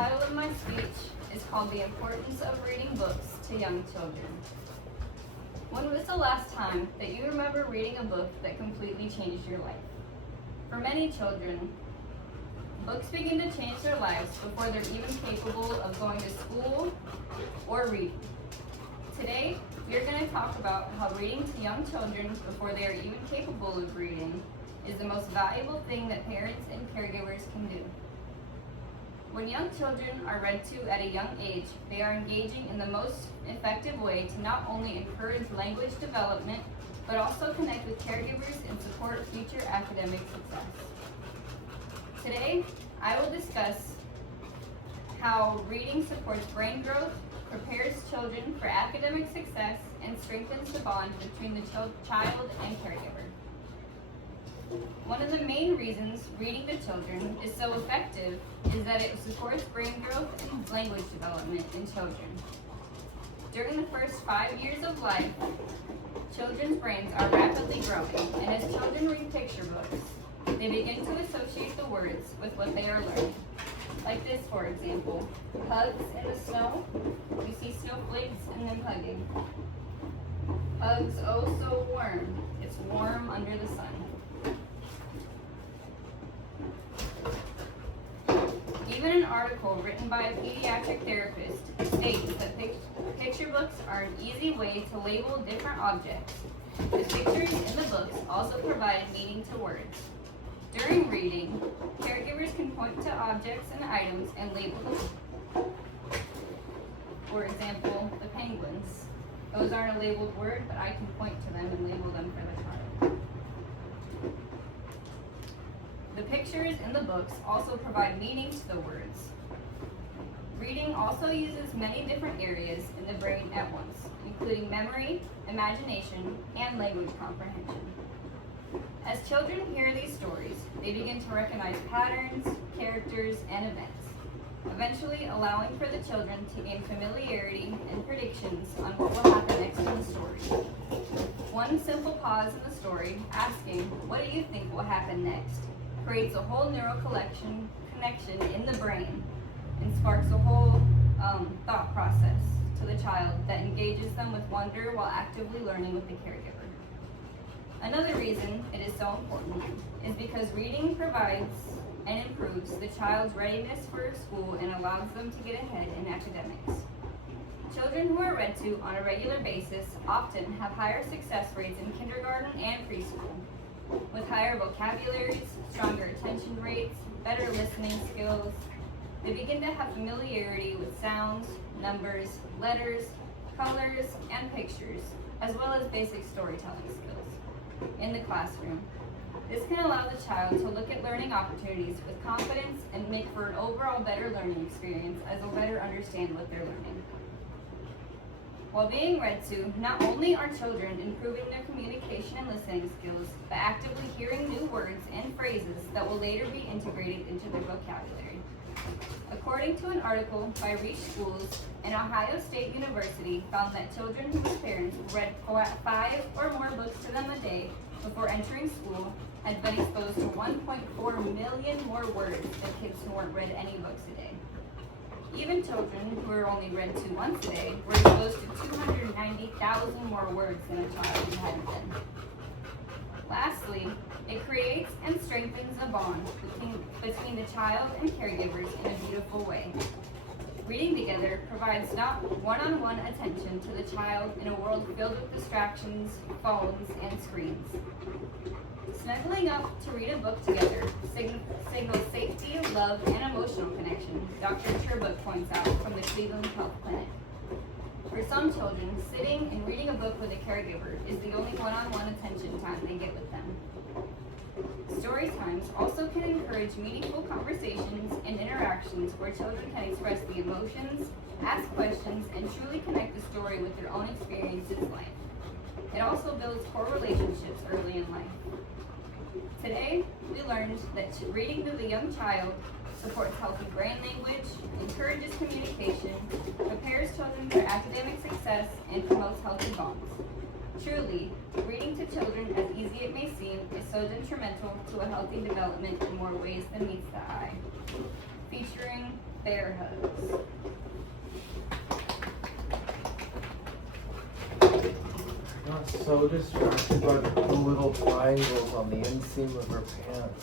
title of my speech is called The Importance of Reading Books to Young Children. When was the last time that you remember reading a book that completely changed your life? For many children, books begin to change their lives before they're even capable of going to school or reading. Today, we are going to talk about how reading to young children before they are even capable of reading is the most valuable thing that parents and caregivers can do. When young children are read to at a young age, they are engaging in the most effective way to not only encourage language development, but also connect with caregivers and support future academic success. Today, I will discuss how reading supports brain growth, prepares children for academic success, and strengthens the bond between the child and caregiver. One of the main reasons reading to children is so effective is that it supports brain growth and language development in children. During the first 5 years of life, children's brains are rapidly growing, and as children read picture books, they begin to associate the words with what they are learning. Like this, for example, hugs in the snow, we see snowflakes and them hugging. Hugs oh so warm, it's warm under the sun. Even an article written by a pediatric therapist states that picture books are an easy way to label different objects. The pictures in the books also provide meaning to words. During reading, caregivers can point to objects and items and label them. For example, the penguins. Those aren't a labeled word, but I can point to them and label them for the child. The pictures in the books also provide meaning to the words. Reading also uses many different areas in the brain at once, including memory, imagination, and language comprehension. As children hear these stories, they begin to recognize patterns, characters, and events, eventually allowing for the children to gain familiarity and predictions on what will happen next in the story. One simple pause in the story, asking, "What do you think will happen next?" creates a whole neural connection in the brain and sparks a whole thought process to the child that engages them with wonder while actively learning with the caregiver. Another reason it is so important is because reading provides and improves the child's readiness for school and allows them to get ahead in academics. Children who are read to on a regular basis often have higher success rates in kindergarten and preschool, with higher vocabularies, stronger attention rates, better listening skills. They begin to have familiarity with sounds, numbers, letters, colors, and pictures, as well as basic storytelling skills in the classroom. This can allow the child to look at learning opportunities with confidence and make for an overall better learning experience as they'll better understand what they're learning. While being read to, not only are children improving their communication and listening skills, but actively hearing new words and phrases that will later be integrated into their vocabulary. According to an article by Reach Schools, an Ohio State University found that children whose parents read 5 or more books to them a day before entering school had been exposed to 1.4 million more words than kids who weren't read any books a day. Even children who were only read to once a day were exposed to 290,000 more words than a child who hadn't been. Lastly, it creates and strengthens a bond between the child and caregivers in a beautiful way. Reading together provides not one-on-one attention to the child in a world filled with distractions, phones, and screens. Snuggling up to read a book together signals safety, love, and emotional connection, Dr. Turbuck points out from the Cleveland Health Clinic. For some children, sitting and reading a book with a caregiver is the only one-on-one attention time they get with them. Story times also can encourage meaningful conversations and interactions where children can express the emotions, ask questions, and truly connect the story with their own experiences in life. It also builds core relationships early in life. Today, we learned that reading to the young child supports healthy brain language, encourages communication, prepares children for academic success, and promotes healthy bonds. Truly, reading to children, as easy it may seem, is so detrimental to a healthy development in more ways than meets the eye. Featuring the bear hugs. I got so distracted by the little triangles on the inseam of her pants.